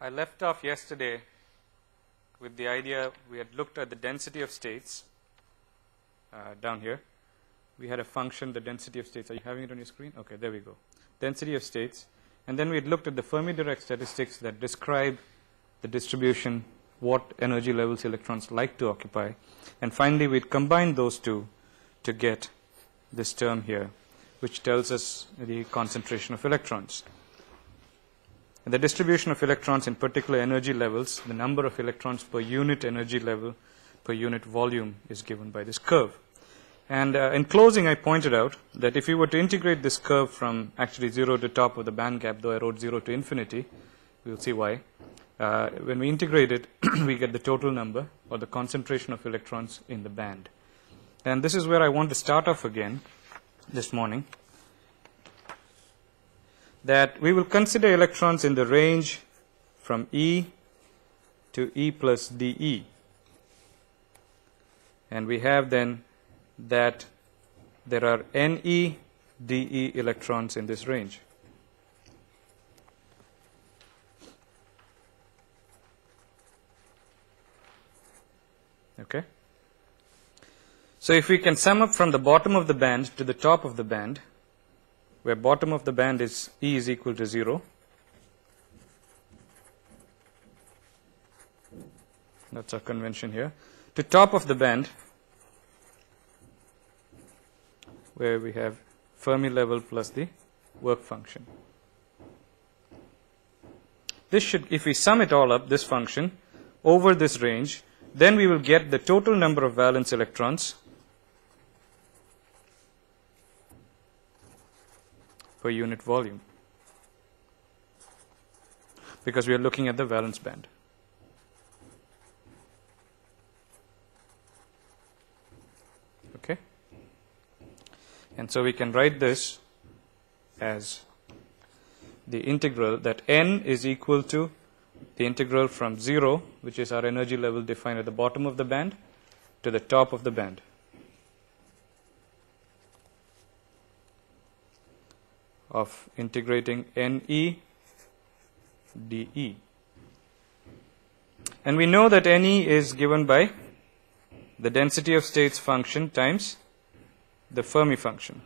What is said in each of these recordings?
I left off yesterday with the idea we had looked at the density of states down here. We had a function, the density of states. Are you having it on your screen? Okay, there we go. Density of states. And then we had looked at the Fermi Dirac statistics that describe the distribution, what energy levels electrons like to occupy. And finally, we'd combine those two to get this term here, which tells us the concentration of electrons. And the distribution of electrons in particular energy levels, the number of electrons per unit energy level, per unit volume is given by this curve. And in closing, I pointed out that if we were to integrate this curve from actually 0 to top of the band gap, though I wrote 0 to infinity, we'll see why. When we integrate it, we get the total number or the concentration of electrons in the band. And this is where I want to start off again this morning, that we will consider electrons in the range from E to E plus dE. And we have then that there are NE dE electrons in this range. Okay? So if we can sum up from the bottom of the band to the top of the band, where bottom of the band is E is equal to 0, that's our convention here, to top of the band, where we have Fermi level plus the work function. This should, if we sum it all up, this function, over this range, then we will get the total number of valence electrons per unit volume, because we are looking at the valence band. Okay? And so we can write this as the integral that n is equal to the integral from 0, which is our energy level defined at the bottom of the band, to the top of the band. Of integrating NE dE. And we know that NE is given by the density of states function times the Fermi function.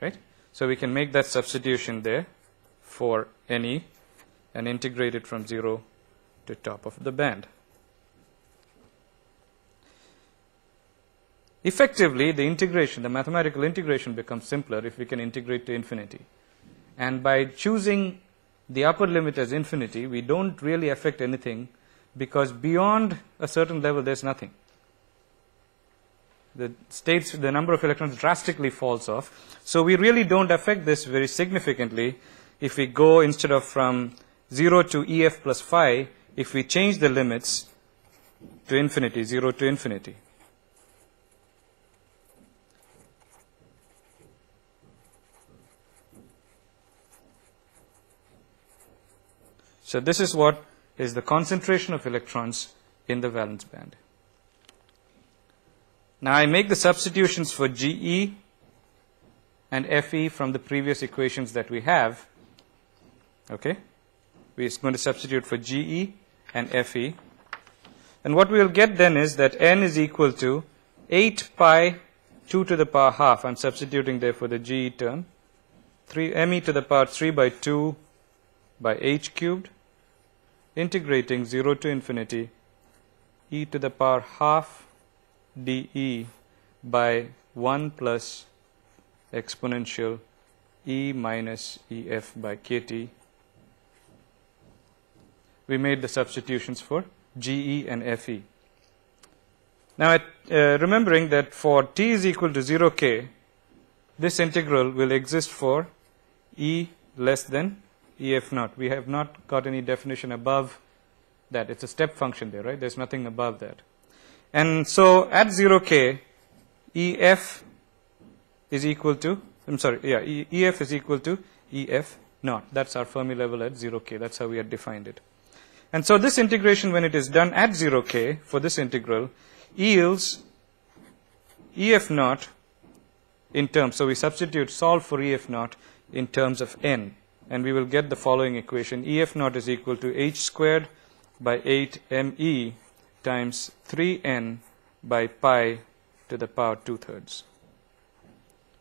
Right? So we can make that substitution there for NE and integrate it from 0 to top of the band. Effectively, the integration, the mathematical integration becomes simpler if we can integrate to infinity. And by choosing the upper limit as infinity, we don't really affect anything, because beyond a certain level, there's nothing. The states, the number of electrons drastically falls off. So we really don't affect this very significantly if we go, instead of from 0 to EF plus phi, if we change the limits to infinity, 0 to infinity. So this is what is the concentration of electrons in the valence band. Now I make the substitutions for GE and FE from the previous equations that we have. Okay? We're going to substitute for GE and FE. And what we will get then is that N is equal to 8 pi 2 to the power half. I'm substituting there for the GE term. 3 ME to the power 3 by 2 by H cubed, integrating 0 to infinity E to the power half dE by 1 plus exponential E minus EF by KT. We made the substitutions for GE and FE. Now, remembering that for t is equal to 0k, this integral will exist for E less than EF naught. We have not got any definition above that. It's a step function there, right? There's nothing above that. And so at 0k, EF is equal to, EF is equal to EF naught. That's our Fermi level at 0k. That's how we had defined it. And so this integration, when it is done at 0k for this integral, yields EF naught in terms. So we substitute, solve for EF naught in terms of n. and we will get the following equation. EF naught is equal to h squared by 8 me times 3n by pi to the power 2/3.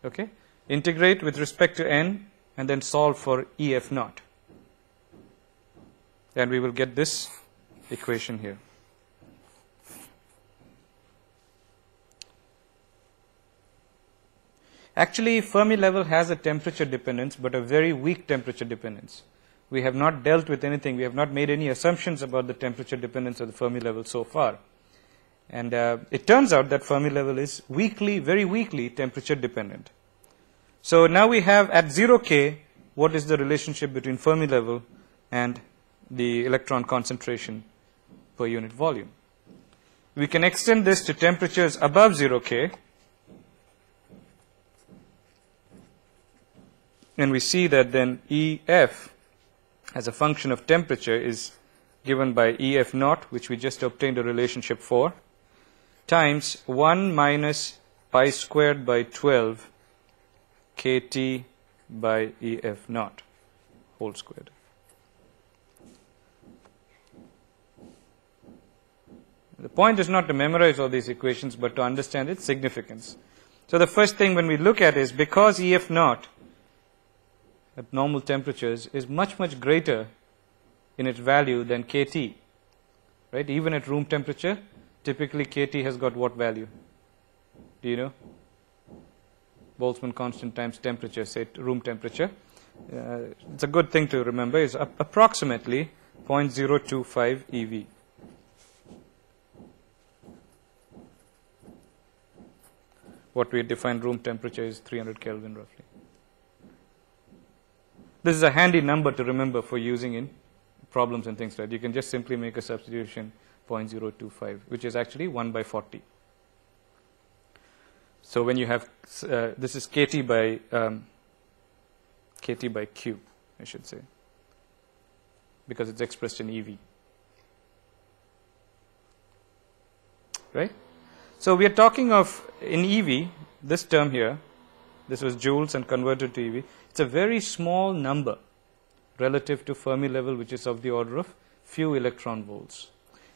Okay? Integrate with respect to n and then solve for EF naught. And we will get this equation here. Actually, Fermi level has a temperature dependence, but a very weak temperature dependence. We have not dealt with anything. We have not made any assumptions about the temperature dependence of the Fermi level so far. And it turns out that Fermi level is weakly, very weakly temperature dependent. So now we have at 0K, what is the relationship between Fermi level and the electron concentration per unit volume. We can extend this to temperatures above 0K, and we see that then EF as a function of temperature is given by EF naught, which we just obtained a relationship for, times 1 minus pi squared by 12 kT by EF naught whole squared. The point is not to memorize all these equations, but to understand its significance. So the first thing when we look at is, because EF naught at normal temperatures is much, much greater in its value than kT, right? Even at room temperature, typically kT has got what value? Do you know? Boltzmann constant times temperature, say room temperature. It's a good thing to remember, is approximately 0.025 eV. What we define room temperature is 300 Kelvin roughly. This is a handy number to remember for using in problems and things like that. You can just simply make a substitution 0.025, which is actually 1 by 40. So when you have, this is kT by Q, I should say, because it's expressed in EV. Right? So we are talking of, in EV, this term here, this was joules and converted to EV. It's a very small number relative to Fermi level, which is of the order of few electron volts.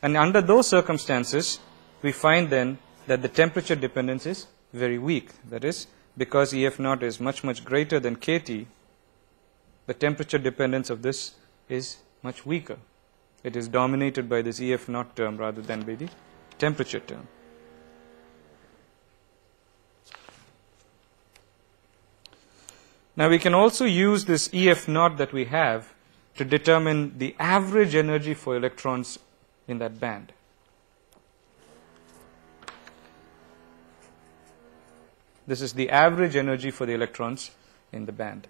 And under those circumstances, we find then that the temperature dependence is very weak. That is, because EF naught is much, much greater than kT, the temperature dependence of this is much weaker. It is dominated by this EF naught term rather than by the temperature term. Now we can also use this EF naught that we have to determine the average energy for electrons in that band. This is the average energy for the electrons in the band.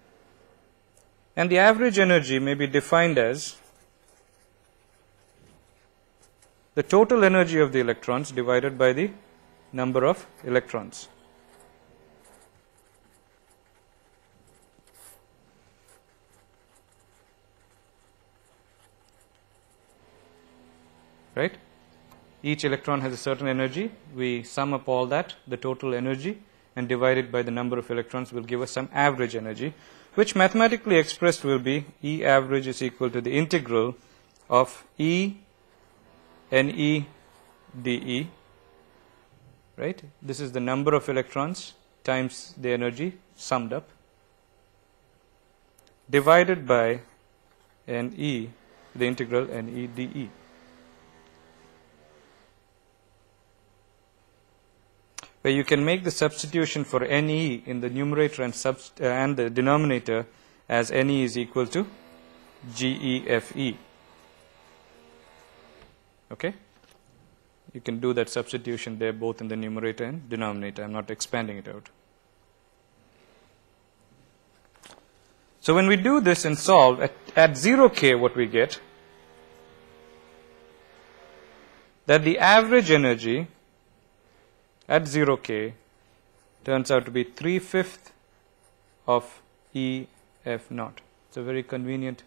And the average energy may be defined as the total energy of the electrons divided by the number of electrons. Right? Each electron has a certain energy. We sum up all that, the total energy, and divide it by the number of electrons will give us some average energy, which mathematically expressed will be E average is equal to the integral of E NE dE. Right? This is the number of electrons times the energy summed up, divided by NE, the integral NE dE. Where you can make the substitution for NE in the numerator and the denominator as NE is equal to GEFE. Okay? You can do that substitution there both in the numerator and denominator. I'm not expanding it out. So when we do this and solve, at 0K what we get, that the average energy at 0K turns out to be 3/5 of EF naught. It's a very convenient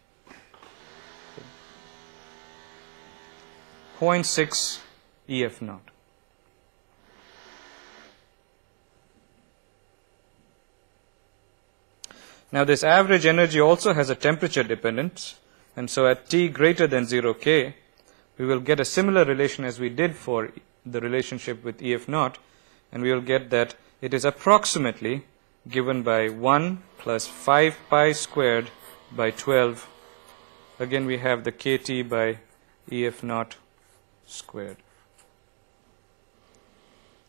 0.6 EF naught. Now this average energy also has a temperature dependence, and so at T greater than 0 K, we will get a similar relation as we did for the relationship with EF naught, and we will get that it is approximately given by 1 plus 5 pi squared by 12. Again, we have the KT by EF naught squared.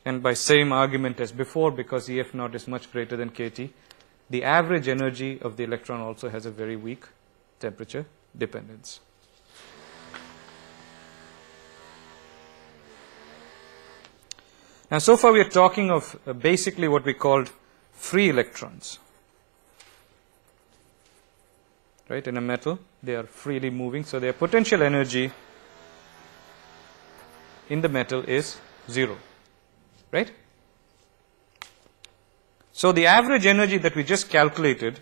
And by same argument as before, because EF naught is much greater than KT, the average energy of the electron also has a very weak temperature dependence. Now, so far we are talking of basically what we called free electrons. Right, in a metal, they are freely moving, so their potential energy in the metal is 0. Right? So the average energy that we just calculated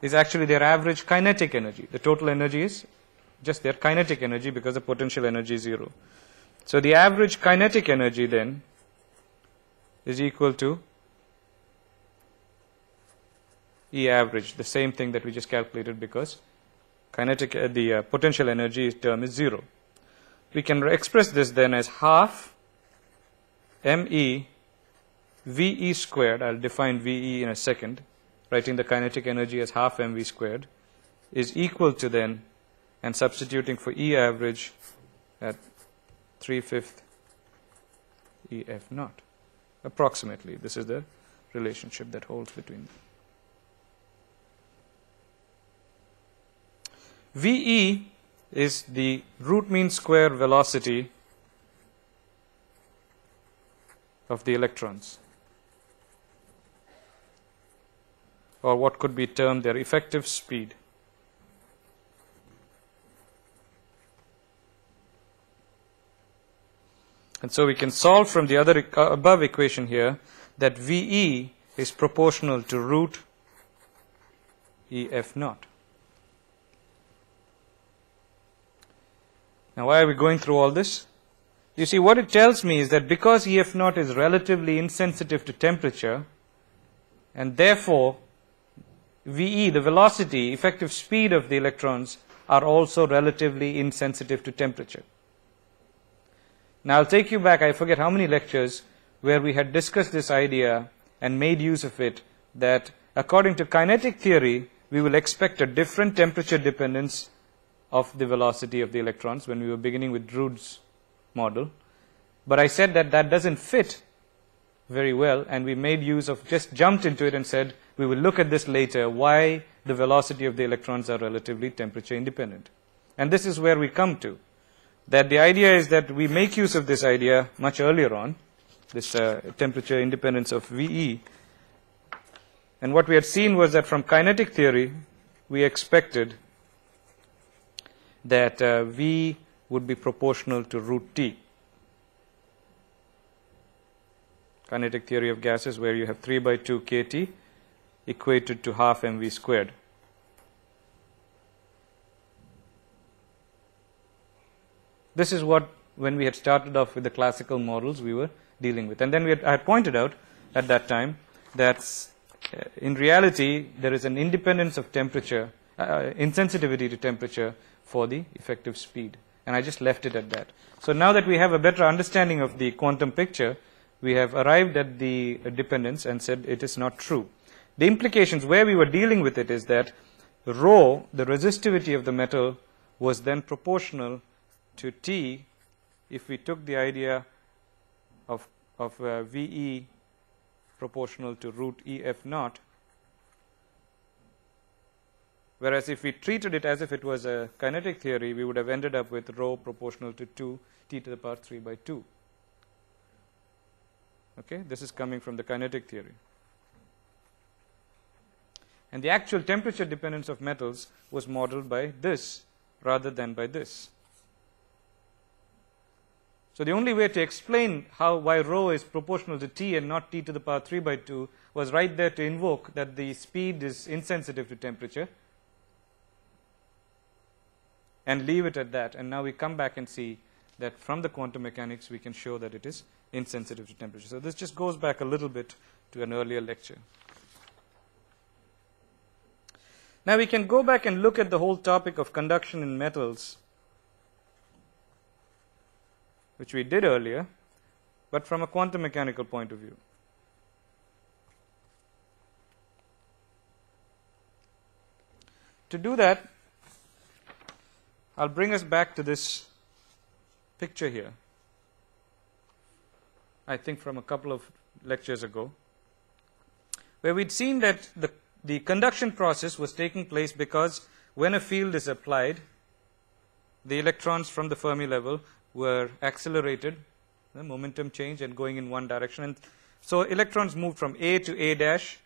is actually their average kinetic energy. The total energy is just their kinetic energy because the potential energy is 0. So the average kinetic energy then is equal to E average, the same thing that we just calculated, because the potential energy term is 0. We can express this then as half ME VE squared. I'll define VE in a second, writing the kinetic energy as half MV squared, is equal to then, and substituting for E average at 3/5 EF naught. Approximately, this is the relationship that holds between them. VE is the root mean square velocity of the electrons, or what could be termed their effective speed. And so we can solve from the other above equation here that VE is proportional to root EF naught. Now, why are we going through all this? You see, what it tells me is that because EF naught is relatively insensitive to temperature, and therefore VE, the velocity, effective speed of the electrons, are also relatively insensitive to temperature. Now, I'll take you back, I forget how many lectures, where we had discussed this idea and made use of it, that according to kinetic theory, we will expect a different temperature dependence of the velocity of the electrons when we were beginning with Drude's model. But I said that that doesn't fit very well, and we made use of, just jumped into it and said, we will look at this later, why the velocity of the electrons are relatively temperature independent. And this is where we come to, that the idea is that we make use of this idea much earlier on, this temperature independence of VE. And what we had seen was that from kinetic theory, we expected that V would be proportional to root T. Kinetic theory of gases, where you have 3/2 kT equated to half mv squared. This is what, when we had started off with the classical models, we were dealing with. And then I had pointed out at that time that in reality there is an independence of temperature, insensitivity to temperature for the effective speed. And I just left it at that. So now that we have a better understanding of the quantum picture, we have arrived at the dependence and said it is not true. The implications where we were dealing with it is that rho, the resistivity of the metal, was then proportional to T if we took the idea of VE proportional to root EF naught, whereas if we treated it as if it was a kinetic theory, we would have ended up with rho proportional to 2 T to the power 3/2. Okay, this is coming from the kinetic theory. And the actual temperature dependence of metals was modeled by this rather than by this. So the only way to explain why rho is proportional to T and not T to the power 3/2 was right there to invoke that the speed is insensitive to temperature, and leave it at that. And now we come back and see that from the quantum mechanics we can show that it is insensitive to temperature. So this just goes back a little bit to an earlier lecture. Now we can go back and look at the whole topic of conduction in metals, which we did earlier, but from a quantum mechanical point of view. To do that, I'll bring us back to this picture here, I think from a couple of lectures ago, where we'd seen that the conduction process was taking place because when a field is applied, the electrons from the Fermi level were accelerated, the momentum change, and going in one direction. And so electrons moved from A to A dash,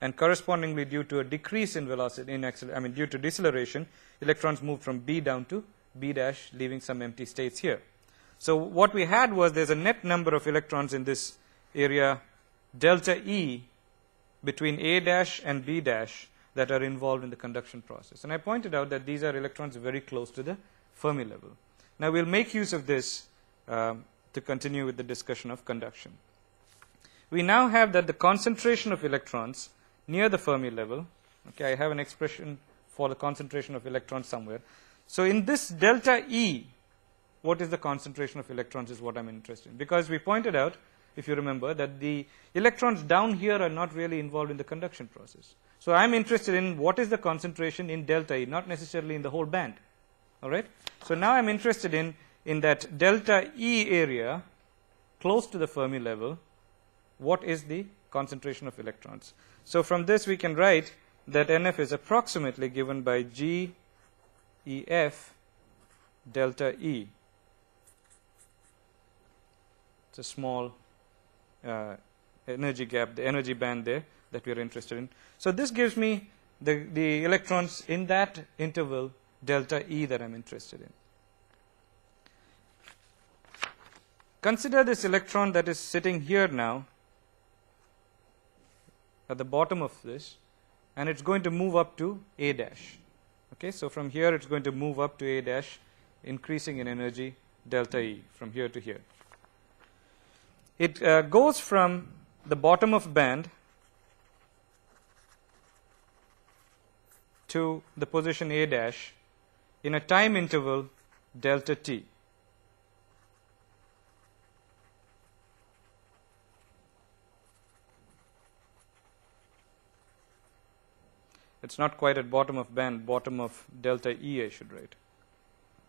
and correspondingly due to a decrease in velocity, due to deceleration, electrons moved from B down to B dash, leaving some empty states here. So what we had was there's a net number of electrons in this area delta E between A dash and B dash that are involved in the conduction process. And I pointed out that these are electrons very close to the Fermi level. Now we'll make use of this to continue with the discussion of conduction. We now have that the concentration of electrons near the Fermi level, okay, I have an expression for the concentration of electrons somewhere. So in this delta E, what is the concentration of electrons is what I'm interested in. Because we pointed out, if you remember, that the electrons down here are not really involved in the conduction process. So I'm interested in what is the concentration in delta E, not necessarily in the whole band. All right? So now I'm interested in that delta E area close to the Fermi level, what is the concentration of electrons. So from this we can write that NF is approximately given by G EF delta E. It's a small energy gap, the energy band there that we are interested in. So this gives me the electrons in that interval delta E that I'm interested in. Consider this electron that is sitting here now at the bottom of this, and it's going to move up to A dash. Okay, so from here it's going to move up to A dash, increasing in energy delta E from here to here. It goes from the bottom of band to the position A dash in a time interval delta T. It's not quite at bottom of band, bottom of delta E I should write.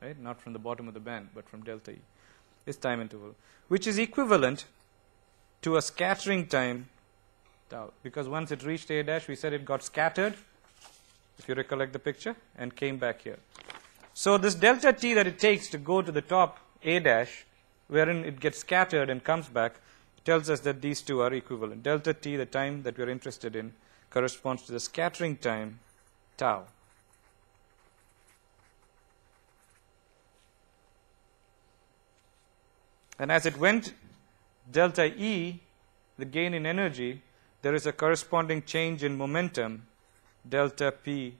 Right? Not from the bottom of the band, but from delta E. This time interval, which is equivalent to a scattering time tau. Because once it reached A dash, we said it got scattered, if you recollect the picture, and came back here. So this delta T that it takes to go to the top A dash, wherein it gets scattered and comes back, tells us that these two are equivalent. Delta T, the time that we're interested in, corresponds to the scattering time tau. And as it went delta E, the gain in energy, there is a corresponding change in momentum delta P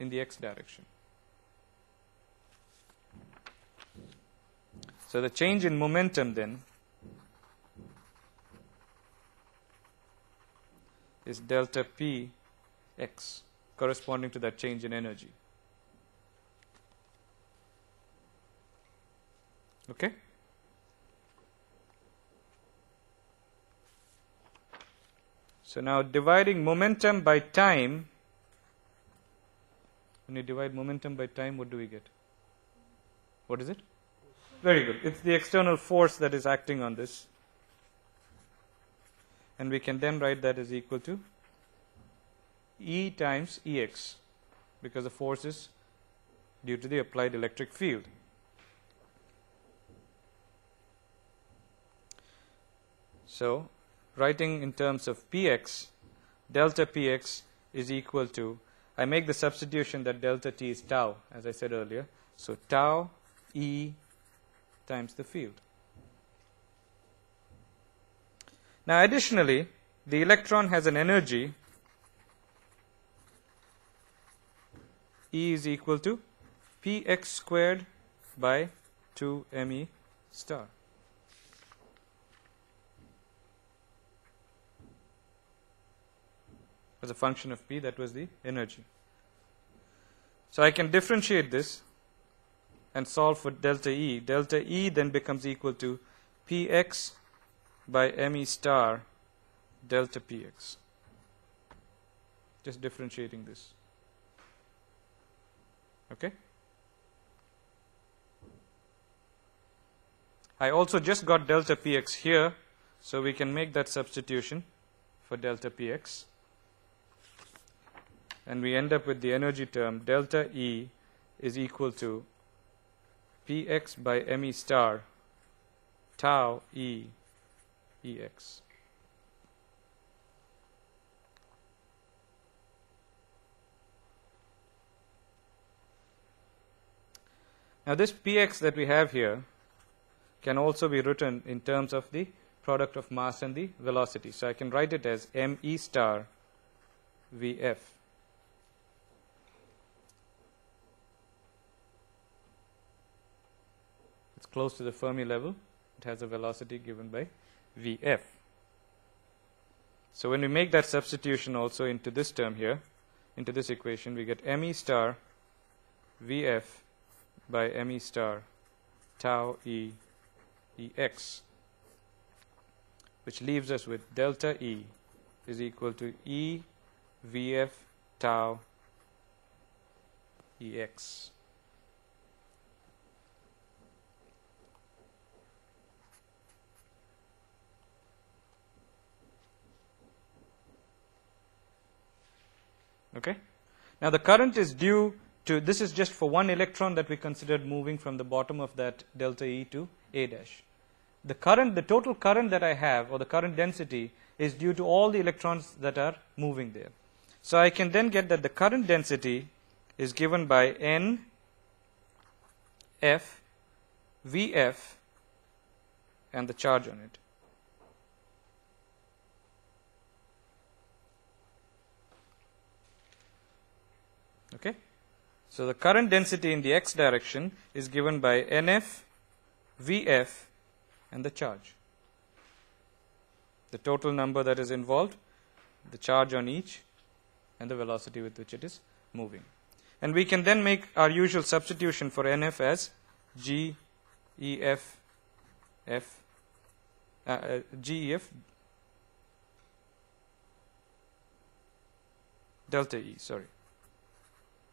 in the x direction. So the change in momentum then is delta P x, corresponding to that change in energy. Okay? So now dividing momentum by time, when you divide momentum by time, what do we get? What is it? Very good. It's the external force that is acting on this. And we can then write that as equal to E times Ex, because the force is due to the applied electric field. So writing in terms of Px, delta Px is equal to, I make the substitution that delta T is tau, as I said earlier. So tau E times the field. Now additionally, the electron has an energy E is equal to Px squared by 2me star. As a function of P, that was the energy. So I can differentiate this and solve for delta E. Delta E then becomes equal to Px by Me star delta Px. Just differentiating this. Okay. I also just got delta Px here, so we can make that substitution for delta Px. And we end up with the energy term delta E is equal to Px by Me star tau E Ex. Now this Px that we have here can also be written in terms of the product of mass and the velocity. So I can write it as Me star Vf. It's close to the Fermi level. It has a velocity given by Vf. So when we make that substitution also into this term here, into this equation, we get Me star Vf by Me star tau E Ex, which leaves us with delta E is equal to E Vf tau Ex. Okay. Now the current is due to, this is just for one electron that we considered moving from the bottom of that delta E to A dash. The current, the total current that I have, or the current density, is due to all the electrons that are moving there. So I can then get that the current density is given by N F Vf and the charge on it. Okay. So the current density in the x direction is given by Nf, Vf, and the charge. The total number that is involved, the charge on each, and the velocity with which it is moving. And we can then make our usual substitution for Nf as GEF delta E, sorry.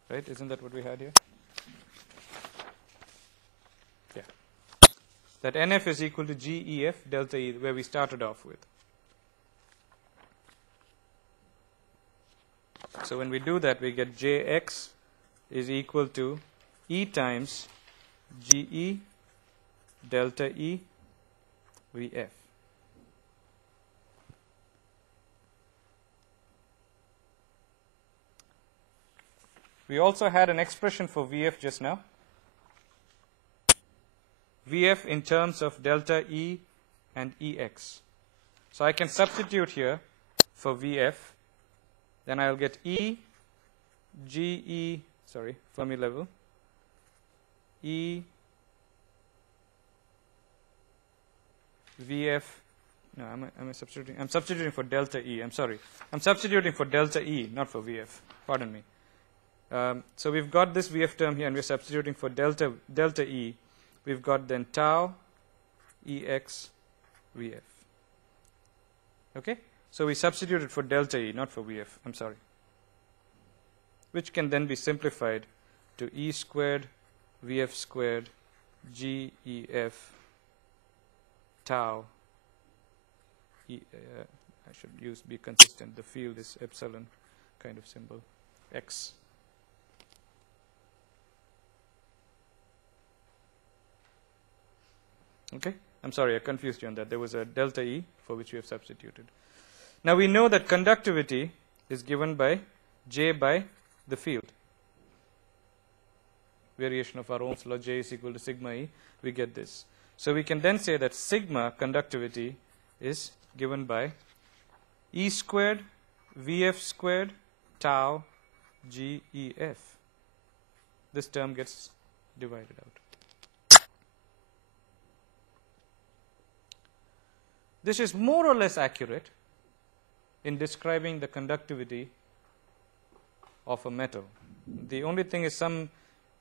Right? Isn't that what we had here? Yeah. That Nf is equal to GEF delta E, where we started off with. So when we do that, we get Jx is equal to E times GE delta E Vf. We also had an expression for Vf just now. Vf in terms of delta E and Ex. So I can substitute here for Vf. Then I'll get E, GE, sorry, Fermi level, E, Vf, no, am I substituting? I'm substituting for delta E, I'm sorry. I'm substituting for delta E, not for Vf, pardon me. So we've got this Vf term here, and we're substituting for delta E. We've got then tau Ex Vf. Okay? So we substituted for delta E, not for Vf, I'm sorry. Which can then be simplified to E squared Vf squared GEF tau I should be consistent. The field is epsilon kind of symbol, X. Okay? I'm sorry, I confused you on that. There was a delta E for which we have substituted. Now we know that conductivity is given by J by the field. Variation of our Ohm's law, J is equal to sigma E. We get this. So we can then say that sigma conductivity is given by E squared Vf squared tau GEF. This term gets divided out. This is more or less accurate in describing the conductivity of a metal. The only thing is some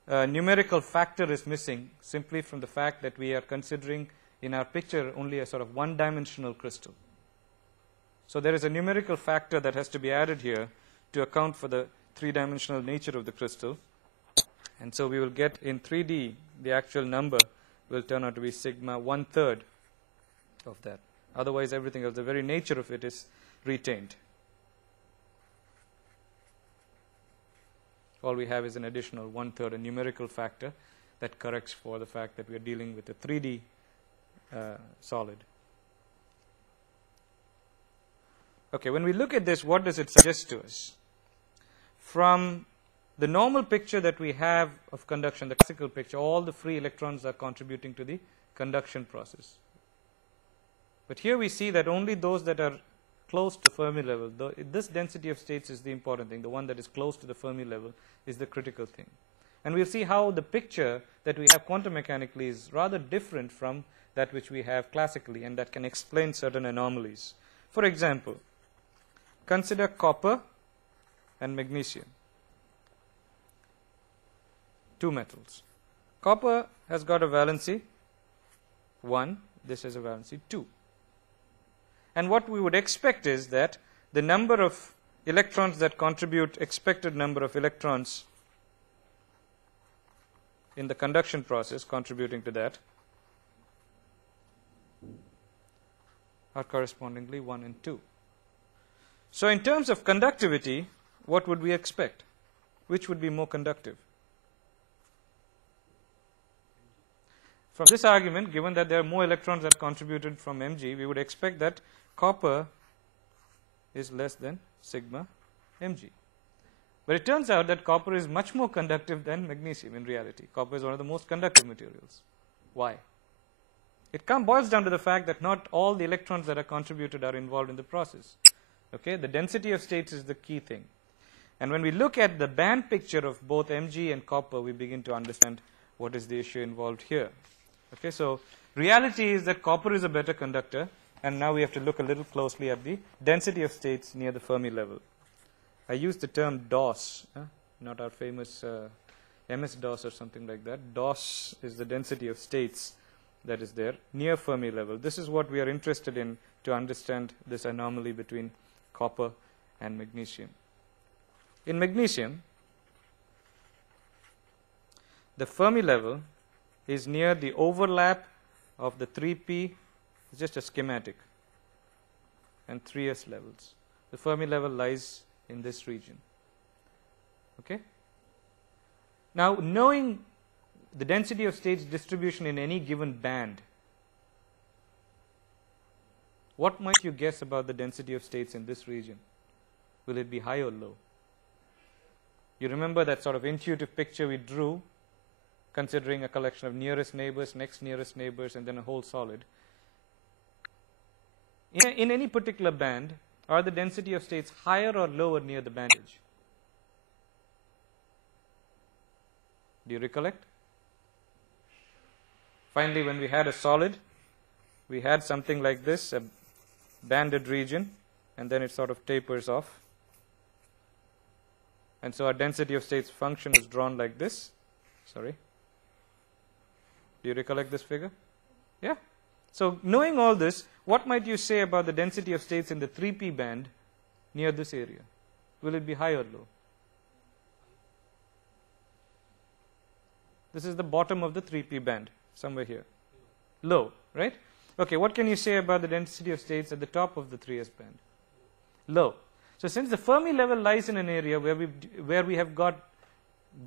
numerical factor is missing, simply from the fact that we are considering in our picture only a sort of one-dimensional crystal. So there is a numerical factor that has to be added here to account for the three-dimensional nature of the crystal. And so we will get in 3D, the actual number will turn out to be sigma 1/3 of that. Otherwise, everything else, the very nature of it is retained. All we have is an additional 1/3, a numerical factor that corrects for the fact that we are dealing with a 3D solid. Okay, when we look at this, what does it suggest to us? From the normal picture that we have of conduction, the classical picture, all the free electrons are contributing to the conduction process. But here we see that only those that are close to Fermi level, this density of states is the important thing. The one that is close to the Fermi level is the critical thing. And we'll see how the picture that we have quantum mechanically is rather different from that which we have classically, and that can explain certain anomalies. For example, consider copper and magnesium, two metals. Copper has got a valency 1, this has a valency 2. And what we would expect is that the number of electrons that contribute, expected number of electrons in the conduction process contributing to that, are correspondingly 1 and 2. So in terms of conductivity, what would we expect? Which would be more conductive? From this argument, given that there are more electrons that contributed from Mg, we would expect that copper is less than sigma Mg. But it turns out that copper is much more conductive than magnesium in reality. Copper is one of the most conductive materials. Why? It boils down to the fact that not all the electrons that are contributed are involved in the process. Okay, the density of states is the key thing. And when we look at the band picture of both Mg and copper, we begin to understand what is the issue involved here. Okay, so reality is that copper is a better conductor, and now we have to look a little closely at the density of states near the Fermi level. I use the term DOS, not our famous MS-DOS or something like that. DOS is the density of states that is there near Fermi level. This is what we are interested in to understand this anomaly between copper and magnesium. In magnesium, the Fermi level is near the overlap of the 3p, it's just a schematic, and 3s levels. The Fermi level lies in this region. Okay? Now, knowing the density of states distribution in any given band, what might you guess about the density of states in this region? Will it be high or low? You remember that sort of intuitive picture we drew, considering a collection of nearest neighbors, next nearest neighbors, and then a whole solid. In any particular band, are the density of states higher or lower near the band edge? Do you recollect? Finally, when we had a solid, we had something like this, a banded region, and then it sort of tapers off. And so our density of states function is drawn like this. Sorry. Do you recollect this figure? Yeah. So knowing all this, what might you say about the density of states in the 3p band near this area? Will it be high or low? This is the bottom of the 3p band, somewhere here. Low, right? Okay, what can you say about the density of states at the top of the 3s band? Low. So since the Fermi level lies in an area where we have got,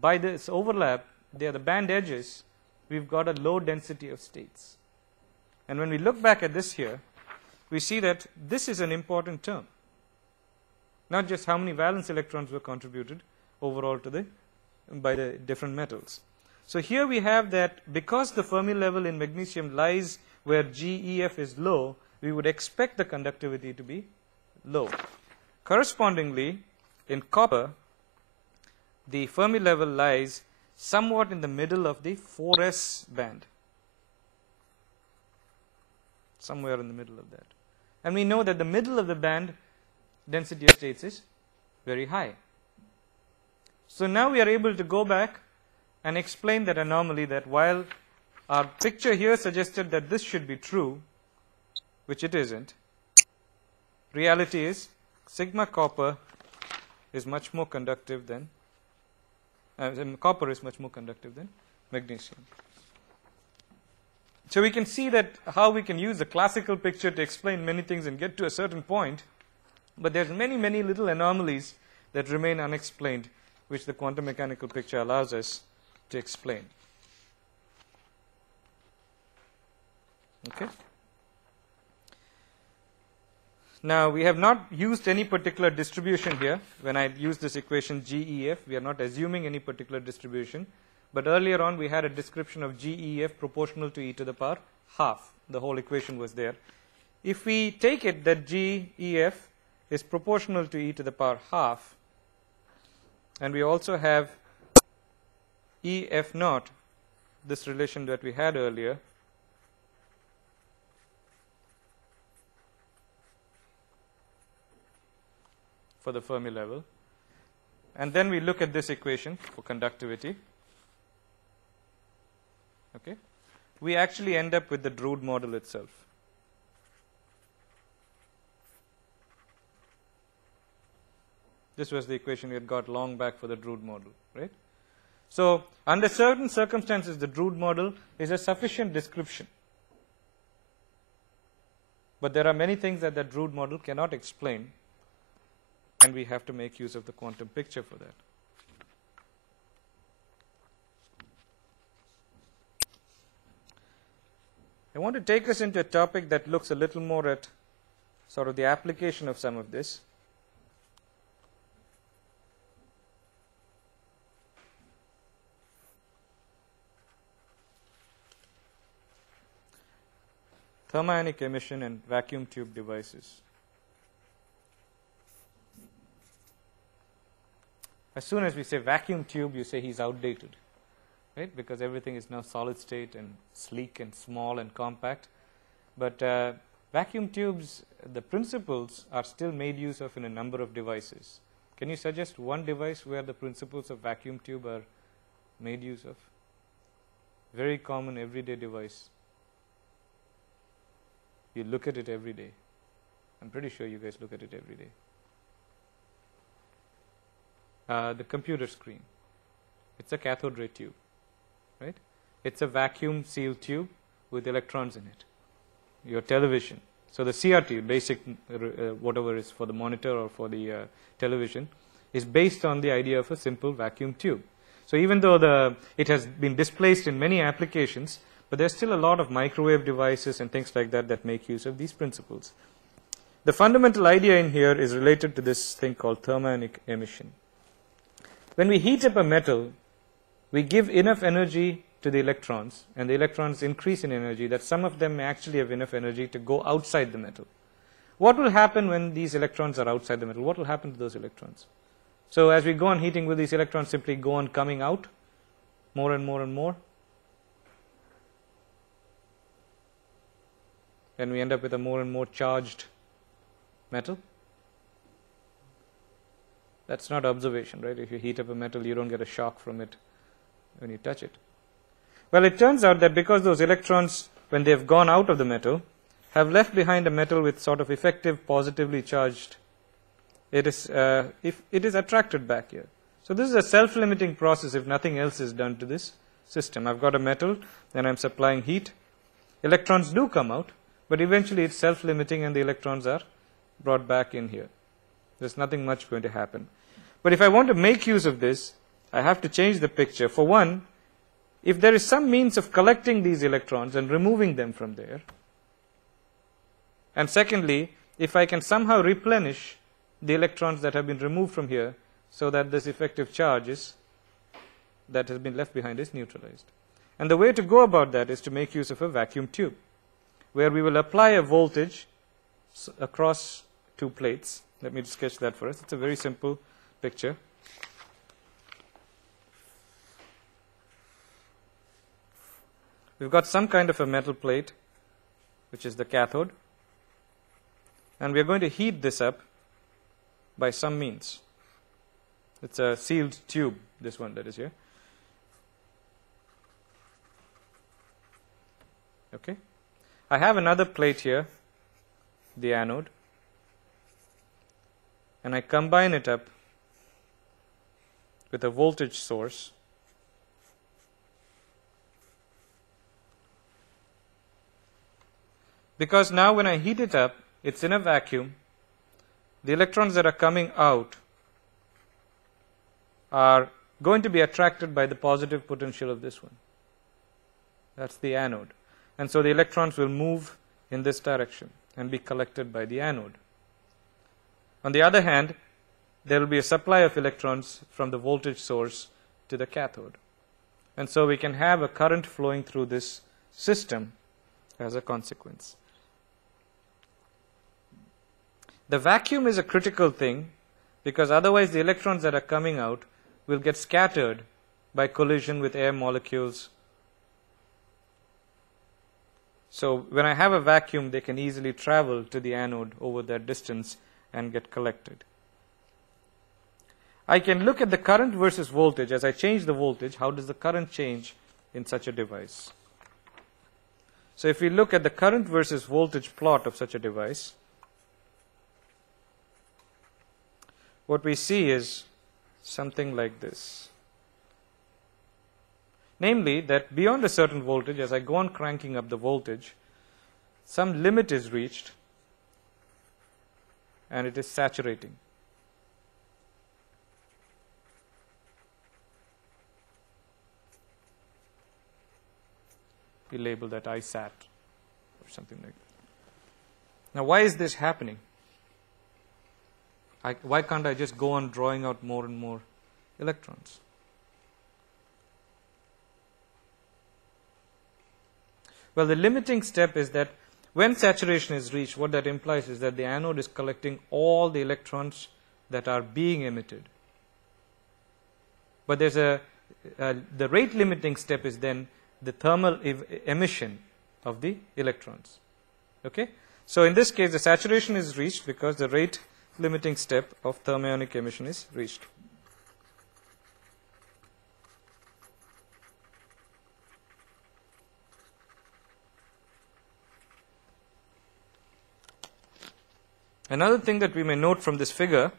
by this overlap, they are the band edges, we've got a low density of states. And when we look back at this here, we see that this is an important term. Not just how many valence electrons were contributed overall to by the different metals. So here we have that because the Fermi level in magnesium lies where GEF is low, we would expect the conductivity to be low. Correspondingly, in copper, the Fermi level lies somewhat in the middle of the 4s band. Somewhere in the middle of that. And we know that the middle of the band density of states is very high. So now we are able to go back and explain that anomaly, that while our picture here suggested that this should be true, which it isn't, reality is sigma copper is much more conductive than copper is much more conductive than magnesium. So we can see that how we can use the classical picture to explain many things and get to a certain point, but there's many little anomalies that remain unexplained, which the quantum mechanical picture allows us to explain. Okay. Now we have not used any particular distribution here. When I use this equation GEF, we are not assuming any particular distribution. But earlier on we had a description of GEF proportional to e to the power half. The whole equation was there. If we take it that GEF is proportional to e to the power half, and we also have EF naught, this relation that we had earlier, for the Fermi level, and then we look at this equation for conductivity, okay, we actually end up with the Drude model itself. This was the equation we had got long back for the Drude model, right? So under certain circumstances, the Drude model is a sufficient description. But there are many things that the Drude model cannot explain, and we have to make use of the quantum picture for that. I want to take us into a topic that looks a little more at sort of the application of some of this. Thermionic emission and vacuum tube devices. As soon as we say vacuum tube, you say he's outdated, right? Because everything is now solid state and sleek and small and compact. But vacuum tubes, the principles are still made use of in a number of devices. Can you suggest one device where the principles of vacuum tube are made use of? Very common everyday device. You look at it every day. I'm pretty sure you guys look at it every day. The computer screen. It's a cathode ray tube, right? It's a vacuum sealed tube with electrons in it. Your television. So the CRT, basic whatever is for the monitor or for the television, is based on the idea of a simple vacuum tube. So even though it has been displaced in many applications, but there's still a lot of microwave devices and things like that that make use of these principles. The fundamental idea in here is related to this thing called thermionic emission. When we heat up a metal, we give enough energy to the electrons, and the electrons increase in energy that some of them may actually have enough energy to go outside the metal. What will happen when these electrons are outside the metal? What will happen to those electrons? So as we go on heating, will these electrons simply go on coming out more and more and more? And we end up with a more and more charged metal? That's not observation, right? If you heat up a metal, you don't get a shock from it when you touch it. Well, it turns out that because those electrons, when they have gone out of the metal, have left behind a metal with sort of effective positively charged, it is attracted back here. So this is a self-limiting process if nothing else is done to this system. I've got a metal, then I'm supplying heat. Electrons do come out, but eventually it's self-limiting and the electrons are brought back in here. There's nothing much going to happen. But if I want to make use of this, I have to change the picture. For one, if there is some means of collecting these electrons and removing them from there, and secondly, if I can somehow replenish the electrons that have been removed from here so that this effective charge that has been left behind is neutralized. And the way to go about that is to make use of a vacuum tube, where we will apply a voltage across two plates. Let me sketch that for us. It's a very simple picture. We've got some kind of a metal plate, which is the cathode, and we are going to heat this up by some means. It's a sealed tube, this one that is here. Okay. I have another plate here, the anode, and I combine it up with a voltage source. Because now when I heat it up, it's in a vacuum. The electrons that are coming out are going to be attracted by the positive potential of this one. That's the anode. And so the electrons will move in this direction and be collected by the anode. On the other hand, there will be a supply of electrons from the voltage source to the cathode. And so we can have a current flowing through this system as a consequence. The vacuum is a critical thing because otherwise the electrons that are coming out will get scattered by collision with air molecules. So when I have a vacuum, they can easily travel to the anode over that distance and get collected. I can look at the current versus voltage. As I change the voltage, how does the current change in such a device? So if we look at the current versus voltage plot of such a device, what we see is something like this. Namely, that beyond a certain voltage, as I go on cranking up the voltage, some limit is reached and it is saturating. We label that ISAT or something like that. Now, why is this happening? Why can't I just go on drawing out more and more electrons? Well, the limiting step is that when saturation is reached, what that implies is that the anode is collecting all the electrons that are being emitted. But there's the rate limiting step is then the thermal emission of the electrons. Okay? So in this case, the saturation is reached because the rate limiting step of thermionic emission is reached. Another thing that we may note from this figure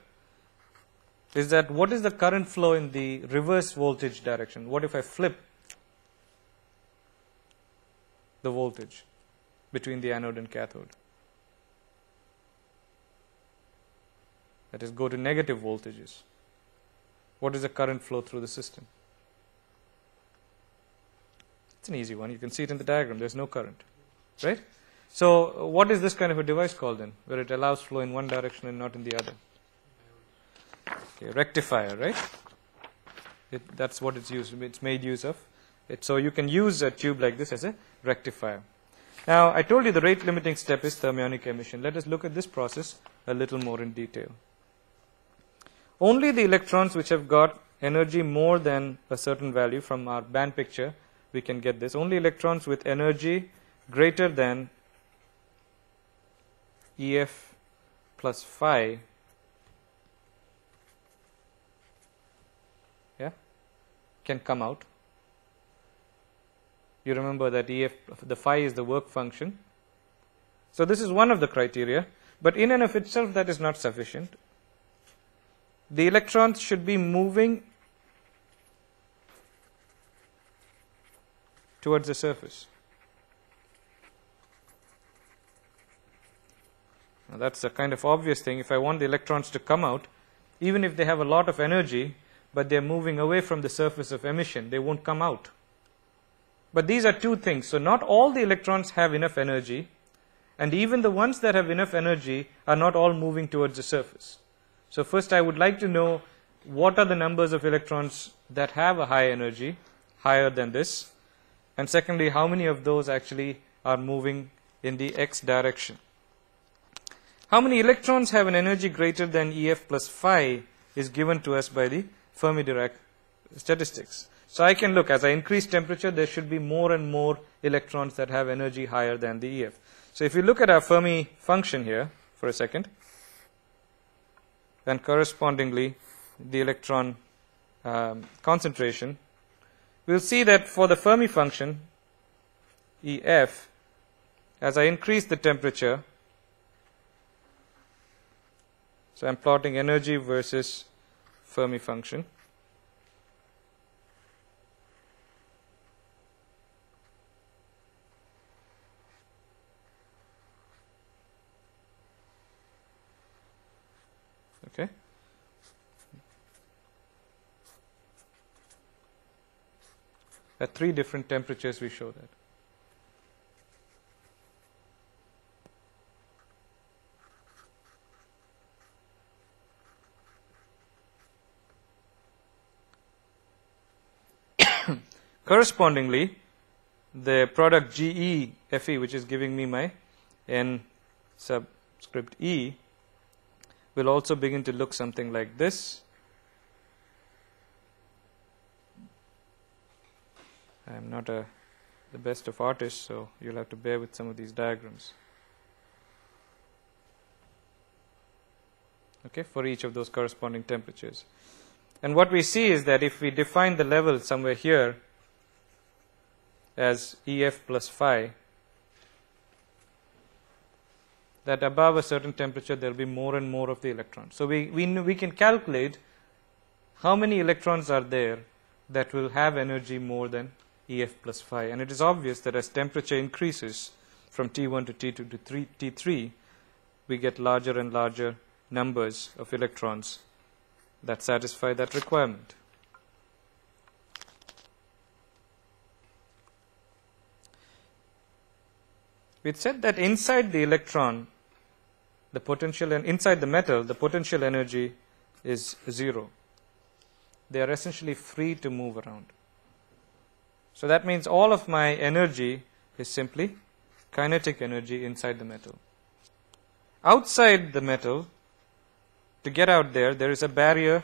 is that what is the current flow in the reverse voltage direction? What if I flip the voltage between the anode and cathode? That is, go to negative voltages. What is the current flow through the system? It's an easy one. You can see it in the diagram. There's no current, right? So what is this kind of a device called then, where it allows flow in one direction and not in the other? Okay, rectifier, right? That's what it's used. It's made use of. So you can use a tube like this as a rectifier. Now, I told you the rate limiting step is thermionic emission. Let us look at this process a little more in detail. Only the electrons which have got energy more than a certain value, from our band picture we can get this, only electrons with energy greater than EF plus phi, can come out. You remember that EF, the phi is the work function. So this is one of the criteria, but in and of itself that is not sufficient. The electrons should be moving towards the surface. Now that's a kind of obvious thing. If I want the electrons to come out, even if they have a lot of energy, but they're moving away from the surface of emission, they won't come out. But these are two things. So not all the electrons have enough energy, and even the ones that have enough energy are not all moving towards the surface. So first I would like to know what are the numbers of electrons that have a high energy, higher than this, and secondly, how many of those actually are moving in the x direction. How many electrons have an energy greater than EF plus phi is given to us by the Fermi-Dirac statistics. So I can look, as I increase temperature, there should be more and more electrons that have energy higher than the EF. So if you look at our Fermi function here for a second, then correspondingly the electron concentration, we'll see that for the Fermi function, EF, as I increase the temperature, so I'm plotting energy versus Fermi function. Okay. At 3 different temperatures we show that. Correspondingly, the product GE Fe, which is giving me my N subscript E, will also begin to look something like this. I'm not the best of artists, so you'll have to bear with some of these diagrams. Okay, for each of those corresponding temperatures. And what we see is that if we define the level somewhere here as EF plus phi, that above a certain temperature there will be more and more of the electrons. So we can calculate how many electrons are there that will have energy more than EF plus phi. And it is obvious that as temperature increases from T1 to T2 to T3, we get larger and larger numbers of electrons that satisfy that requirement. We said that inside the electron, the potential, and inside the metal, the potential energy is 0. They are essentially free to move around. So that means all of my energy is simply kinetic energy inside the metal. Outside the metal, to get out there, there is a barrier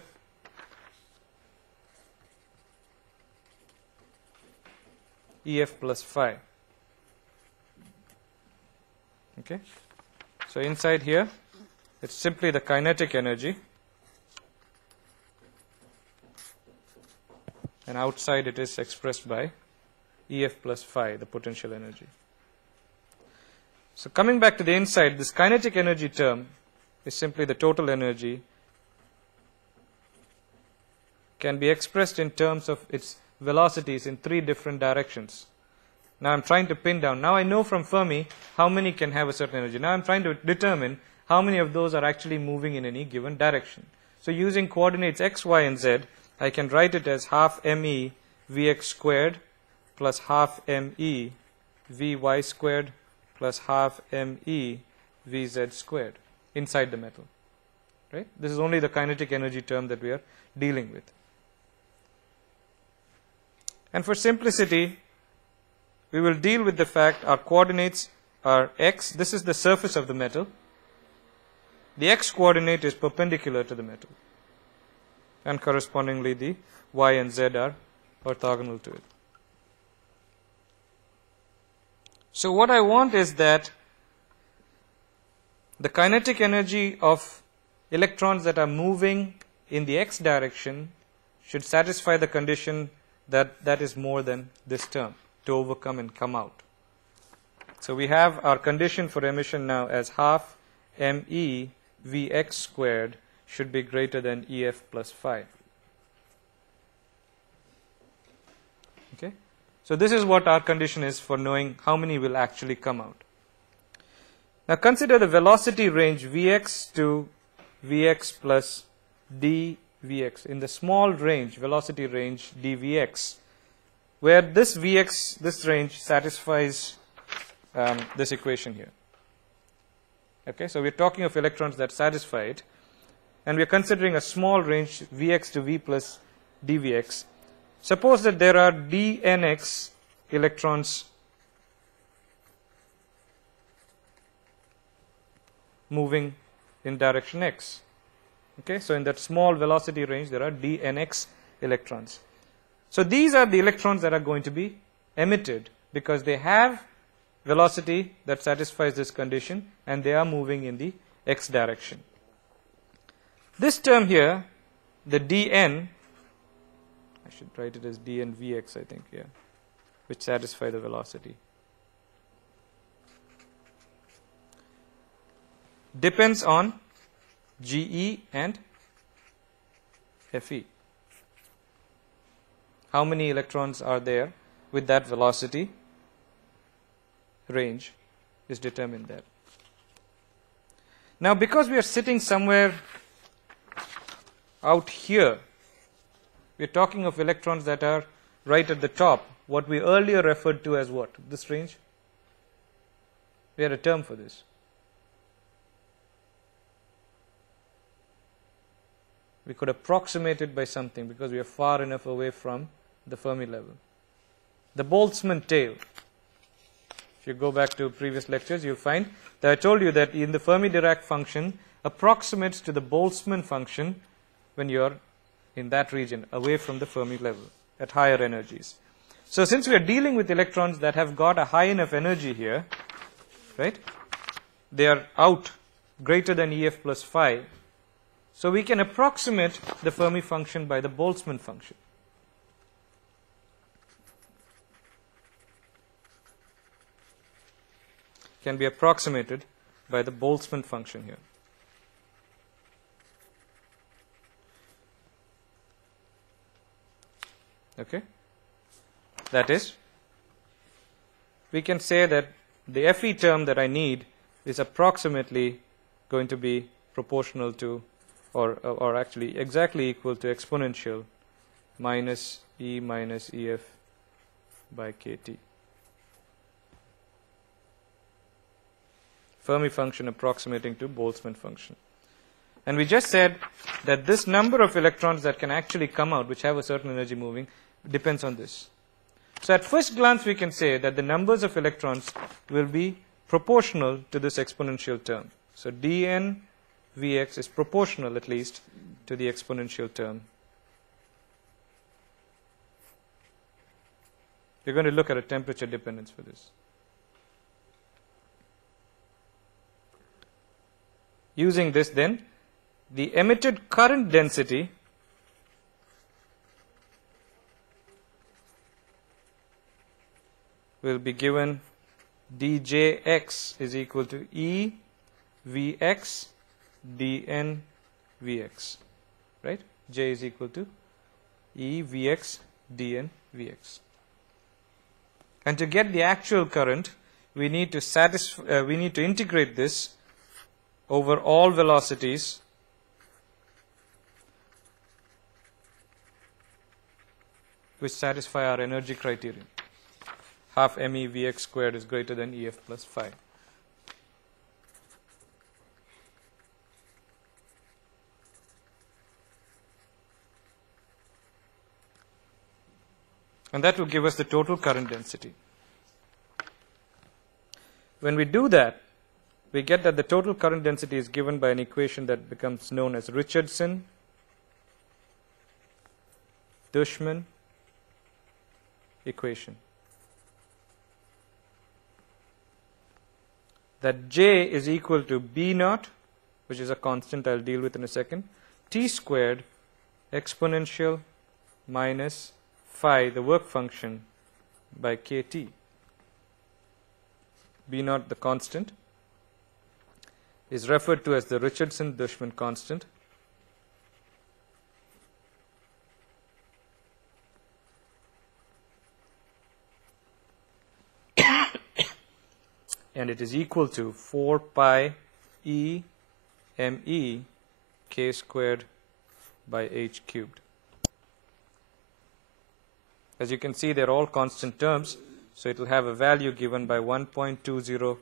EF plus phi. Okay. So inside here, it's simply the kinetic energy, and outside it is expressed by EF plus phi, the potential energy. So coming back to the inside, this kinetic energy term is simply the total energy, can be expressed in terms of its velocities in 3 different directions. Now I'm trying to pin down. Now I know from Fermi how many can have a certain energy. Now I'm trying to determine how many of those are actually moving in any given direction. So using coordinates x, y, and z, I can write it as half me vx squared plus half me vy squared plus half me vz squared inside the metal. Right? This is only the kinetic energy term that we are dealing with. And for simplicity, we will deal with the fact our coordinates are x. This is the surface of the metal. The x coordinate is perpendicular to the metal. And correspondingly, the y and z are orthogonal to it. So what I want is that the kinetic energy of electrons that are moving in the x direction should satisfy the condition that is more than this term to overcome and come out. So we have our condition for emission now as half me vx squared should be greater than EF plus phi. Okay? So this is what our condition is for knowing how many will actually come out. Now consider the velocity range Vx to Vx plus dVx. In the small range, velocity range dVx, where this Vx, this range satisfies this equation here. Okay, so we're talking of electrons that satisfy it, and we're considering a small range Vx to V plus dVx. Suppose that there are dnx electrons moving in direction x. Okay, so in that small velocity range there are dnx electrons. So these are the electrons that are going to be emitted because they have velocity that satisfies this condition and they are moving in the x direction. This term here the dn, I should write it as dn Vx, I think, yeah, which satisfy the velocity, depends on GE and Fe. How many electrons are there with that velocity range is determined there. Now, because we are sitting somewhere out here, we are talking of electrons that are right at the top, what we earlier referred to as what? This range? We had a term for this. We could approximate it by something because we are far enough away from the Fermi level. The Boltzmann tail. If you go back to previous lectures, you'll find that I told you that in the Fermi-Dirac function approximates to the Boltzmann function when you're in that region, away from the Fermi level, at higher energies. So since we are dealing with electrons that have got a high enough energy here, right, they are out greater than EF plus phi, so we can approximate the Fermi function by the Boltzmann function. Can be approximated by the Boltzmann function here. Okay? That is, we can say that the Fe term that I need is approximately going to be proportional to, or actually exactly equal to exponential minus E minus EF by KT. Fermi function approximating to Boltzmann function. And we just said that this number of electrons that can actually come out, which have a certain energy moving, depends on this. So at first glance, we can say that the numbers of electrons will be proportional to this exponential term. So dn Vx is proportional, at least, to the exponential term. We're going to look at a temperature dependence for this. Using this, then, the emitted current density will be given djx is equal to E Vx dn Vx, right? J is equal to E Vx dn Vx. And to get the actual current, we need to integrate this over all velocities which satisfy our energy criterion. Half me Vx squared is greater than EF plus phi. And that will give us the total current density. When we do that, we get that the total current density is given by an equation that becomes known as Richardson-Dushman Equation. That J is equal to B naught, which is a constant I'll deal with in a second, T squared exponential minus phi, the work function, by KT. B naught, the constant, is referred to as the Richardson-Dushman constant. And it is equal to 4 pi E me k squared by h cubed. As you can see, they're all constant terms, so it will have a value given by 1.20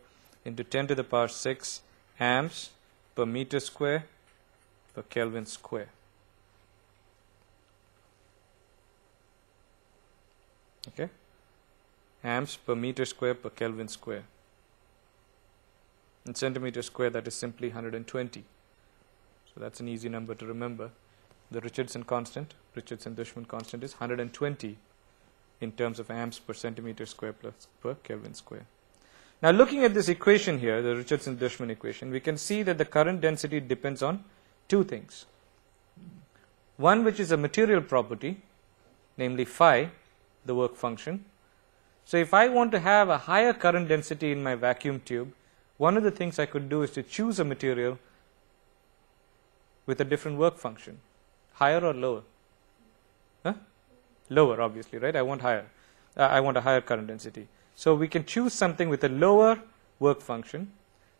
into 10 to the power 6 amps per meter square per Kelvin square. Okay? Amps per meter square per Kelvin square. In centimeter square, that is simply 120. So that's an easy number to remember. The Richardson constant, Richardson-Dushman constant, is 120 in terms of amps per centimeter square plus per Kelvin square. Now, looking at this equation here, the Richardson-Dushman equation, we can see that the current density depends on two things. one which is a material property, namely phi, the work function. So if I want to have a higher current density in my vacuum tube, one of the things I could do is to choose a material with a different work function. Higher or lower? Huh? Lower, obviously, right? I want higher. I want a higher current density. So we can choose something with a lower work function.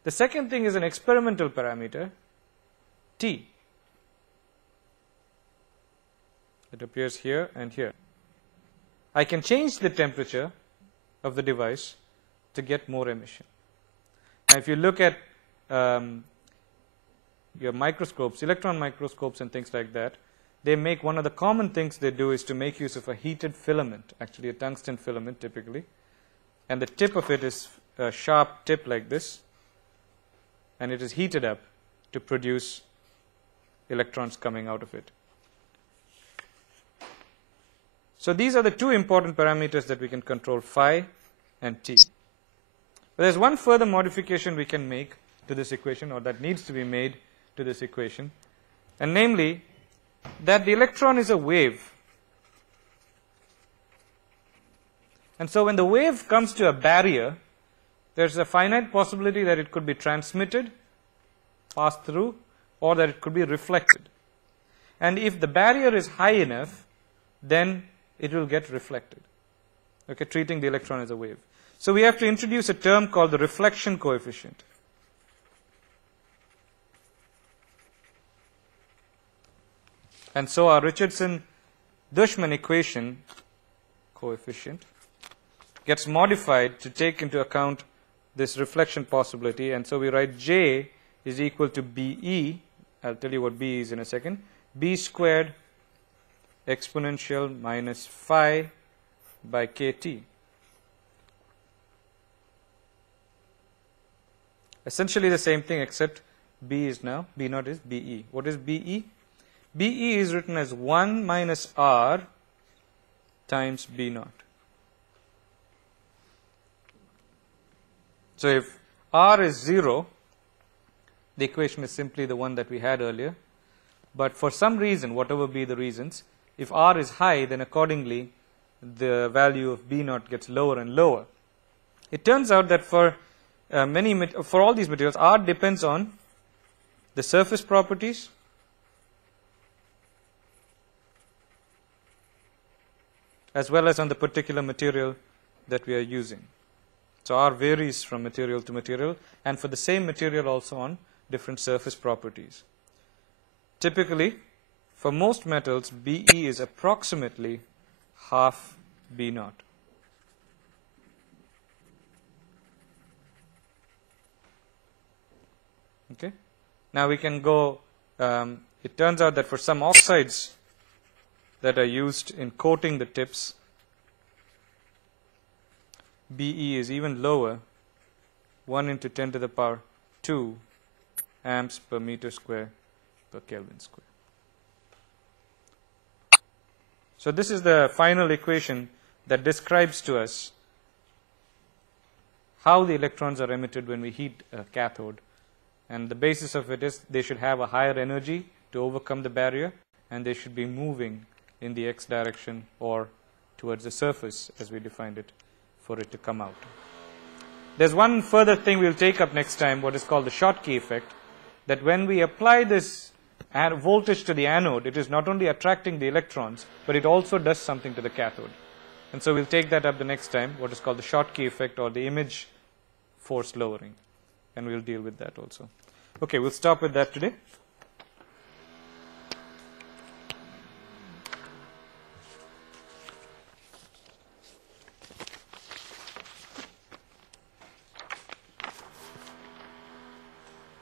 The second thing is an experimental parameter, T. It appears here and here. I can change the temperature of the device to get more emission. Now, if you look at your microscopes, electron microscopes and things like that, they make one of the common things they do is to make use of a heated filament, actually a tungsten filament typically, and the tip of it is a sharp tip like this, and it is heated up to produce electrons coming out of it. So these are the two important parameters that we can control, phi and T. But there's one further modification we can make to this equation, or that needs to be made to this equation, and namely that the electron is a wave. And so when the wave comes to a barrier, there's a finite possibility that it could be transmitted, passed through, or that it could be reflected. And if the barrier is high enough, then it will get reflected, okay, treating the electron as a wave. So we have to introduce a term called the reflection coefficient. And so our Richardson-Dushman Equation coefficient gets modified to take into account this reflection possibility, and so we write J is equal to BE, I'll tell you what B is in a second, B squared exponential minus phi by KT. Essentially the same thing, except B is now, B naught is BE. What is BE? BE is written as 1 minus R times B naught. So if R is 0, the equation is simply the one that we had earlier. But for some reason, whatever be the reasons, if R is high, then accordingly the value of B naught gets lower and lower. It turns out that for all these materials, R depends on the surface properties, as well as on the particular material that we are using. So R varies from material to material, and for the same material also on different surface properties. Typically, for most metals, BE is approximately half B naught. Okay. Now we can go, it turns out that for some oxides that are used in coating the tips, BE is even lower, 1 into 10 to the power 2 amps per meter square per Kelvin square. So this is the final equation that describes to us how the electrons are emitted when we heat a cathode. And the basis of it is they should have a higher energy to overcome the barrier, and they should be moving in the x direction or towards the surface as we defined it for it to come out. There's one further thing we'll take up next time, what is called the Schottky effect, that when we apply this voltage to the anode, it is not only attracting the electrons, but it also does something to the cathode. And so we'll take that up the next time, what is called the Schottky effect, or the image force lowering, and we'll deal with that also. Okay, we'll stop with that today.